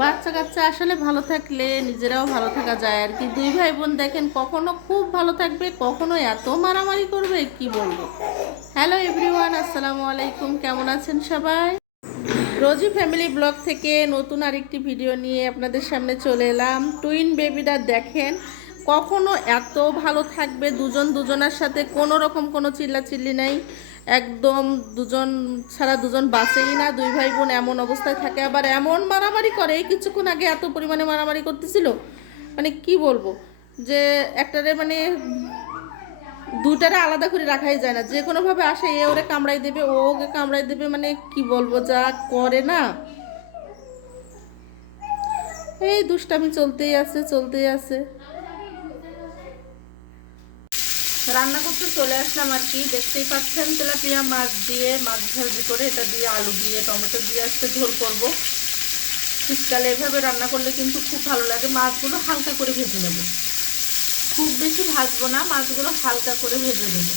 বাচ্চা কাচ্চা আসলে ভালো থাকলে নিজেরাও ভালো থাকা যায়। আর কি দুই ভাই বোন দেখেন, কখনো খুব ভালো থাকবে, কখনো এত মারামারি করবে, কি বলব? হ্যালো এভরিওয়ান আসসালামু আলাইকুম, কেমন আছেন সবাই? রোজি ফ্যামিলি ব্লগ থেকে নতুন আরেকটি ভিডিও নিয়ে আপনাদের সামনে চলে এলাম। টুইন বেবিরা দেখেন, কখনো এত ভালো থাকবে, দুজন দুজনের সাথে কোনো রকম কোনো চিল্লাচিল্লি নাই। একদম দুজন ছাড়া দুজন বাঁচেই না, দুই ভাই বোন এমন অবস্থায় থাকে, আবার এমন মারামারি করে এই কিছুক্ষণ আগে এত পরিমাণে মারামারি করতেছিল। মানে কি বলব? যে একটারে মানে দুটারে আলাদা করে রাখাই যায় না, যে কোনোভাবে আসে এ ওরে কামড়াই দেবে, ও ওকে কামড়াই দেবে মানে কি বলব, যা করে না। এই দুষ্টামি চলতেই আছে চলতেই আছে। রান্না করতে চলে আসলাম আর কি। দেখতেই পাচ্ছেন তেলাপিয়া মাছ দিয়ে, মাছ ভাজি করে এটা দিয়ে আলু দিয়ে, টমেটো দিয়ে আজকে ঝোল করব। শীতকালে এভাবে রান্না করলে কিন্তু খুব ভালো লাগে। মাছগুলো হালকা করে ভেজে নেব। খুব বেশি ভাজবো না, মাছগুলো হালকা করে ভেজে নেব।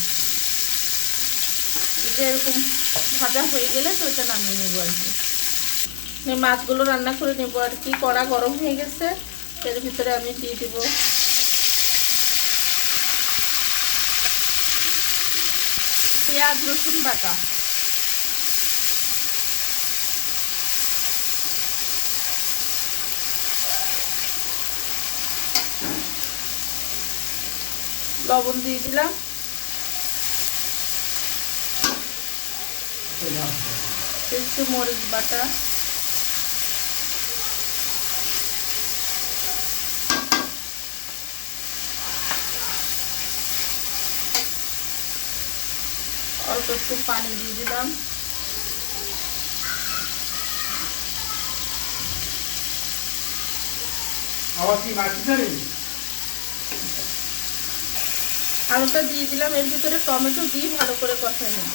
যে এরকম ভাজা হয়ে গেলে তো এটা নামিয়ে নেব আর কি। মাছগুলো রান্না করে নেব আর কি। কড়া গরম হয়ে গেছে। এর ভিতরে আমি দিয়ে দেবো পেঁয়াজ রসুন বাটা। লবণ দিয়ে দিলাম। একটু মরিচ বাটা। অল্প একটু পানি দিয়ে দিলাম। আলুটা দিয়ে দিলাম এর ভিতরে টমেটো দিয়ে ভালো করে কষাই নেব।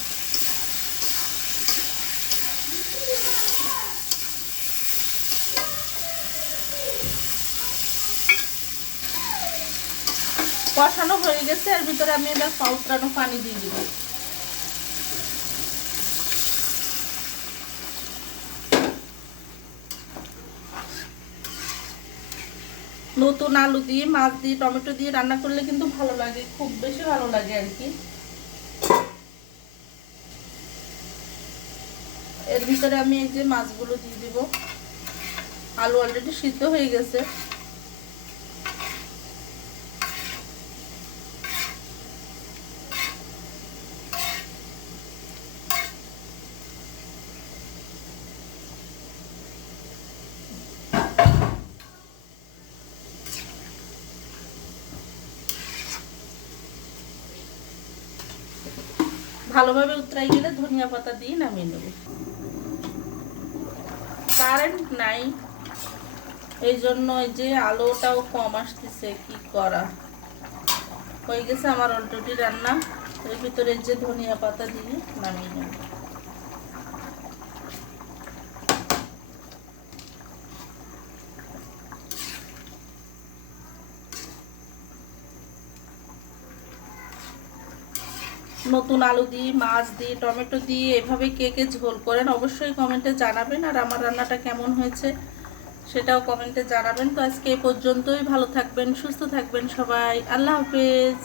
কষানো হয়ে গেছে এর ভিতরে আমি এবার পাউত্রানো পানি দিয়ে দিব নতুন আলু দিয়ে, মাছ দিয়ে, টমেটো দিয়ে রান্না করলে কিন্তু ভালো লাগে, খুব বেশি ভালো লাগে আর কি। এর ভিতরে আমি এই যে মাছগুলো দিয়ে দিব। আলু অলরেডি সিদ্ধ হয়ে গেছে। ভালোভাবে উতরাই গেলে ধনিয়া পাতা দিয়ে নামিয়ে নেব। কারেন্ট নাই। এই জন্য যে আলোটাও কম আসতেছে, কি করা? হয়ে গেছে আমার অলরেডি রান্না। এর ভিতরে যে ধনিয়া পাতা দিয়ে নামিয়ে নেব। নতুন আলু দিই, মাছ দিই, টমেটো দিয়ে এভাবে কে কে ঝোল করেন অবশ্যই কমেন্টে জানাবেন আর আমার রান্নাটা কেমন হয়েছে সেটাও কমেন্টে জানাবেন। তো আজকে এ পর্যন্তই, ভালো থাকবেন, সুস্থ থাকবেন সবাই, আল্লাহ হাফেজ।